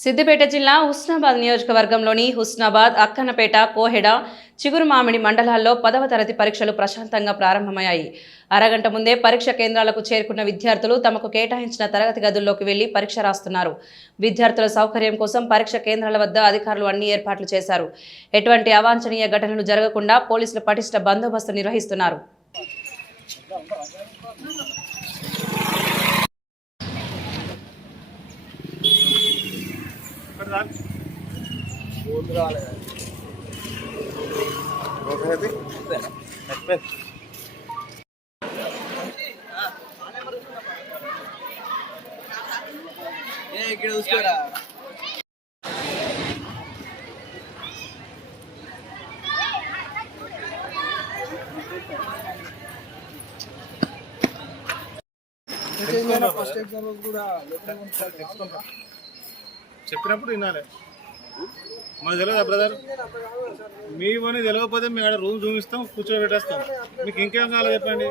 సిద్దిపేట జిల్లా హుస్నాబాద్ నియోజకవర్గంలోని హుస్నాబాద్, అక్కన్నపేట, కోహెడ, చిగురుమామిడి మండలాల్లో 10వ తరగతి పరీక్షలు ప్రశాంతంగా ప్రారంభమయ్యాయి. అరగంట ముందే పరీక్ష కేంద్రాలకు చేరుకున్న విద్యార్థులు తమకు కేటాయించిన తరగతి గదుల్లోకి వెళ్లి పరీక్ష రాస్తున్నారు. విద్యార్థుల సౌకర్యం కోసం పరీక్ష కేంద్రాల వద్ద అధికారులు అన్ని ఏర్పాట్లు చేశారు. ఎటువంటి అవాంఛనీయ ఘటనలు జరగకుండా పోలీసులు పటిష్ట బందోబస్తు నిర్వహిస్తున్నారు. చెప్పినప్పుడు వినాలి. మాకు తెలియదా బ్రదర్? మీ పని తెలియకపోతే మేము ఆడ రూమ్ చూపిస్తాం, కూర్చోబెట్టేస్తాం. మీకు ఇంకేం కావాలి చెప్పండి.